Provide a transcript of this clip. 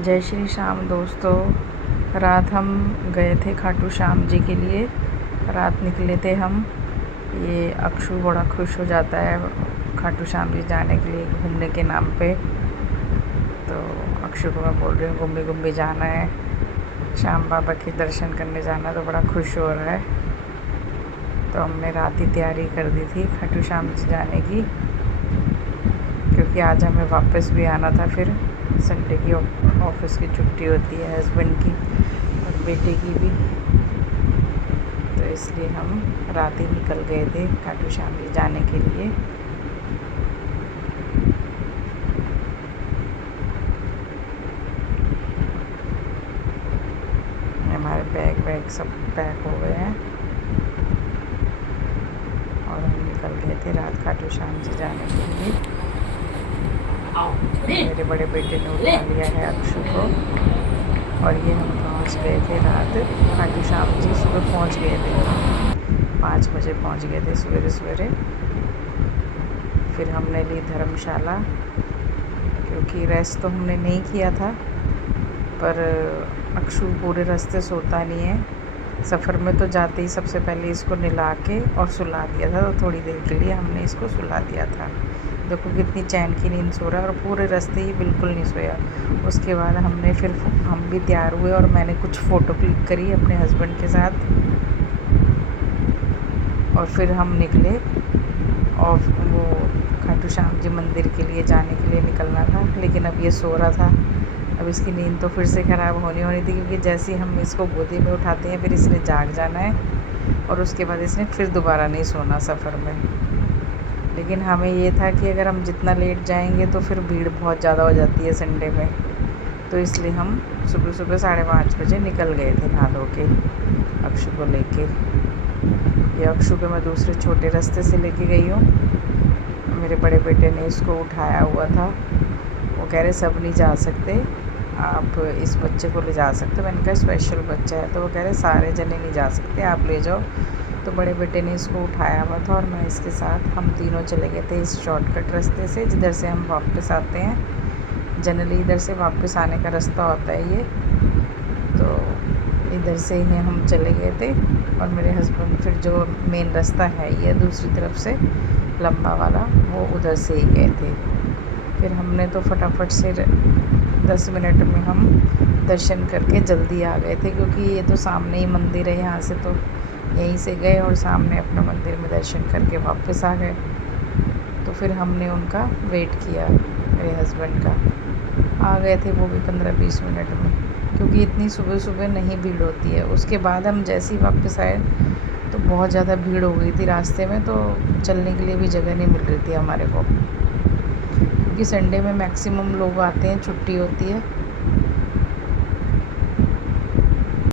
जय श्री श्याम दोस्तों। रात हम गए थे खाटू श्याम जी के लिए। रात निकले थे हम। ये अक्षु बड़ा खुश हो जाता है खाटू श्याम जी जाने के लिए घूमने के नाम पे। तो अक्षु को मैं बोल रही हूँ घूमी घूमी जाना है, श्याम बाबा के दर्शन करने जाना, तो बड़ा खुश हो रहा है। तो हमने रात ही तैयारी कर दी थी खाटू श्याम जी जाने की, क्योंकि आज हमें वापस भी आना था। फिर संडे की ऑफिस की छुट्टी होती है हस्बैंड की और बेटे की भी, तो इसलिए हम रात ही निकल गए थे खाटू श्याम जी जाने के लिए। हमारे बैग सब पैक हो गए हैं और हम निकल गए थे रात खाटू श्याम जी जाने के लिए। मेरे बड़े बेटे ने उठा लिया है अक्षु को और ये हम पहुंच गए थे रात खाटू श्याम जी। सुबह पहुंच गए थे, 5 बजे पहुंच गए थे सवेरे। फिर हमने ली धर्मशाला, क्योंकि रेस्ट तो हमने नहीं किया था, पर अक्षु पूरे रास्ते सोता नहीं है। सफ़र में तो जाते ही सबसे पहले इसको नहला के और सुला दिया था, तो थोड़ी देर के लिए हमने इसको सुला दिया था। देखो कितनी चैन की नींद सो रहा है, और पूरे रास्ते ही बिल्कुल नहीं सोया। उसके बाद फिर हम भी तैयार हुए और मैंने कुछ फ़ोटो क्लिक करी अपने हस्बैंड के साथ, और फिर हम निकले। और वो खाटू श्याम जी मंदिर के लिए जाने के लिए निकलना था, लेकिन अब ये सो रहा था। अब इसकी नींद तो फिर से ख़राब होनी थी, क्योंकि जैसे ही हम इसको गोदी में उठाते हैं फिर इसने जाग जाना है, और उसके बाद इसने फिर दोबारा नहीं सोना सफ़र में। लेकिन हमें ये था कि अगर हम जितना लेट जाएंगे तो फिर भीड़ बहुत ज़्यादा हो जाती है संडे में, तो इसलिए हम सुबह 5:30 बजे निकल गए थे नहा धो के अक्षु को लेके। ये अक्षु को मैं दूसरे छोटे रास्ते से लेके गई हूँ। मेरे बड़े बेटे ने इसको उठाया हुआ था। वो कह रहे सब नहीं जा सकते, आप इस बच्चे को ले जा सकते। मैंने कहा स्पेशल बच्चा है, तो वो कह रहे सारे जने नहीं जा सकते, आप ले जाओ। तो बड़े बेटे ने इसको उठाया हुआ था और मैं इसके साथ, हम तीनों चले गए थे इस शॉर्टकट रास्ते से जिधर से हम वापस आते हैं। जनरली इधर से वापस आने का रास्ता होता है ये, तो इधर से ही हम चले गए थे। और मेरे हस्बैंड फिर जो मेन रास्ता है ये दूसरी तरफ से लंबा वाला, वो उधर से ही गए थे। फिर हमने तो फटाफट से 10 मिनट में हम दर्शन करके जल्दी आ गए थे, क्योंकि ये तो सामने ही मंदिर है। यहाँ से तो यहीं से गए और सामने अपना मंदिर में दर्शन करके वापस आ गए। तो फिर हमने उनका वेट किया, मेरे हस्बैंड का। आ गए थे वो भी 15-20 मिनट में, क्योंकि इतनी सुबह सुबह नहीं भीड़ होती है। उसके बाद हम जैसे ही वापस आए तो बहुत ज़्यादा भीड़ हो गई थी रास्ते में, तो चलने के लिए भी जगह नहीं मिल रही थी हमारे को, क्योंकि संडे में मैक्सिमम लोग आते हैं, छुट्टी होती है।